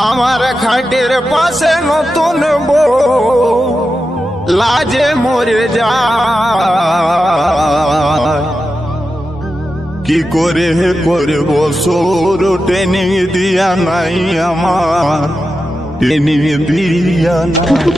আমার খাটের পাশে নতুন বউ লাজে মরে যায়। কি করে করব সৌর ট্রেনিং দিয়া নাই আমার, ট্রেনিং দিয়া নাই।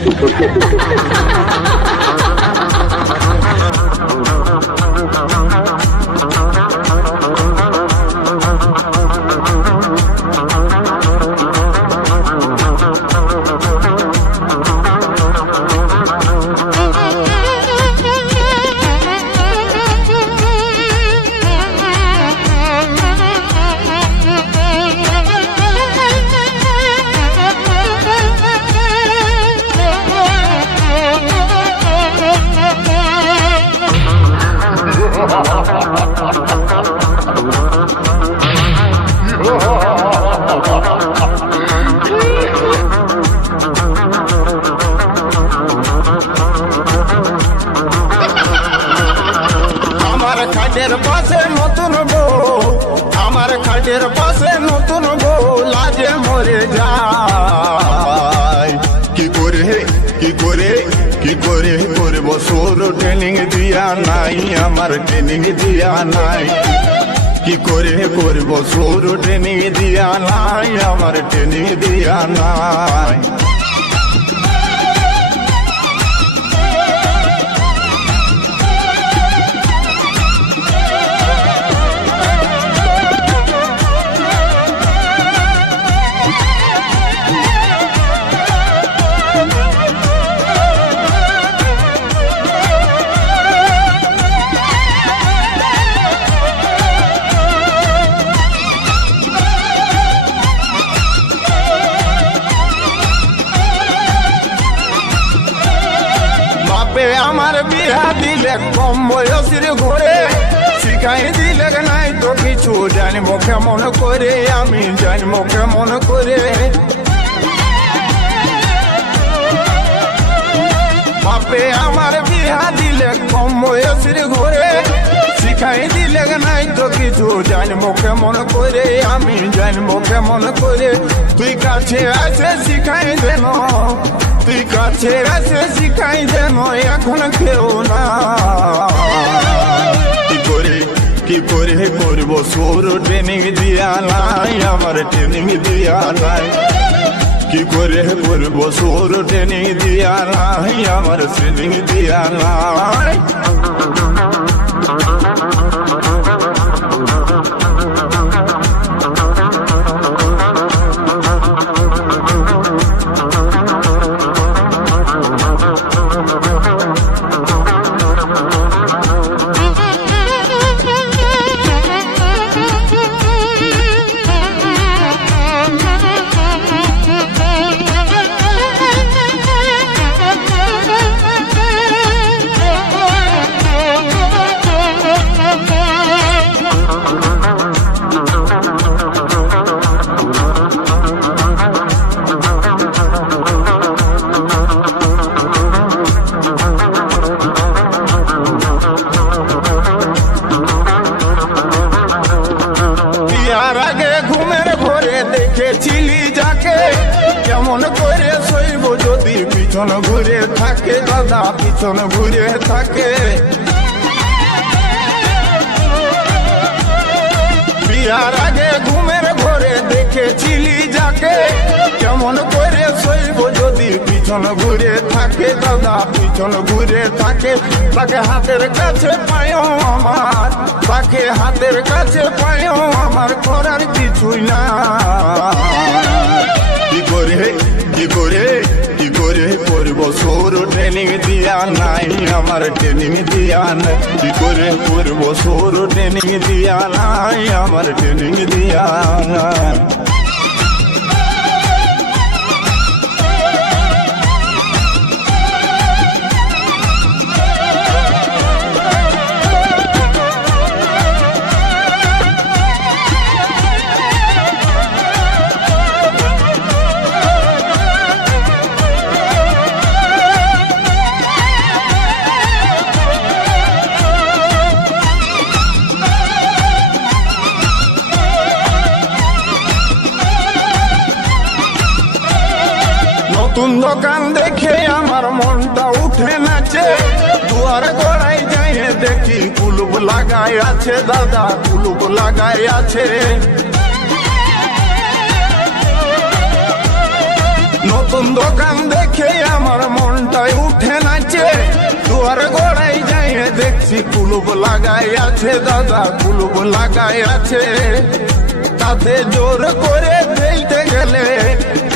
আমার খাটের পাশে নতুন বউ, আমার খাটের পাশে নতুন বউ লাজে মরে যায়। কি করে কি করে কি করে করব সৌর ট্রেনিং দিয়া নাই আমার, ট্রেনিং দিয়া নাই। কি করে করব সৌর ট্রেনিং দিয়া নাই আমার, ট্রেনিং দিয়া নাই। আমার বিয়া দিলে কম বয়সের ঘরে, শিখাই দিলে নাই তো কিছু, জানবো কেমন করে আমি, জানবো কেমন করে। বাপে আমার বিয়া দিলে কম বয়সের ঘরে, শিখাই দিলে নাই তো কিছু, জানবো কেমন করে আমি, জানবো কেমন করে। তুই কাছে আসে শিখাই দেন, তুই কাছে আসে শিখাই দেন, এখন কেউ না। কি করে কি করে করব সৌর ট্রেনিং দিয়া নাই আমার, ট্রেনিং দিয়া নাই। কি করে করব সৌর ট্রেনিং দিয়া নাই আমার, ট্রেনিং দিয়া নাই। দেখেছিলি যাকে, কেমন করে শৈব যদি পিছন ঘুরে থাকে, দাদা পিছন ঘুরে থাকে। বিয়ার আগে ঘুমের ঘরে দেখেছিলি যাকে, কেমন করে শৈব যদি পিছন ঘুরে থাকে, দাদা পিছন ঘুরে থাকে। তাকে হাতের কাছে পায়ও আমার, তাকে হাতের কাছে পায়ও আমার, করার কিছুই না। কি করে কি করে কি করে করব সৌর ট্রেনিং দিয়া নাই আমার, ট্রেনিং দিয়া নাই। কি করে করব সৌর ট্রেনিং দিয়া নাই আমার, ট্রেনিং দিয়া নাই। নতুন দোকান দেখে আমার মনটা উঠে নাচে, দুয়ার গোড়ায় যাই দেখি কুলুপ লাগাই আছে, দাদা কুলুপ লাগাই আছে। নতুন দোকান দেখে আমার মনটাই উঠে নাচে, দুয়ার গোড়ায় যাই দেখছি কুলুপ লাগাই আছে, দাদা কুলুপ লাগাই আছে। তাতে জোর করে ফেলতে গেলে,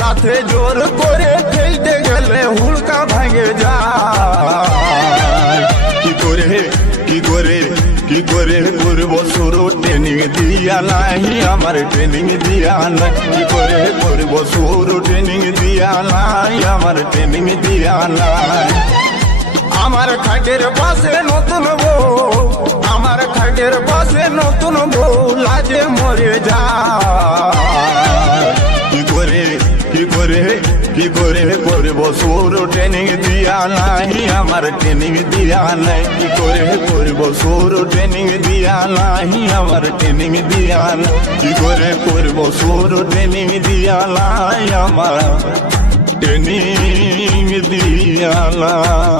তাতে জোর করে ফেলতে গেলে হুড়কা ভাঙে যায়। কি করে কি করে কি করে করবো শুরু, ট্রেনিং দিয়া নাই আমার, ট্রেনিং দিয়া নাই। কি করে করবো শুরু, ট্রেনিং দিয়া নাই আমার, ট্রেনিং দিয়া নাই। আমার খাটের পাশে নতুন বউ, আমার খাটের পাশে নতুন বউ লাজে মরে যায়। কি করে কি করে কি করে করবো শুরু, ট্রেনিং দিয়া নাই আমার, ট্রেনিং দিয়া নাই। কি করে করবো শুরু, ট্রেনিং দিয়া নাই আমার, ট্রেনিং দিয়া নাই। কি করে করবো শুরু, ট্রেনিং দিয়া নাই আমার, ট্রেনিং দিয়া নাই।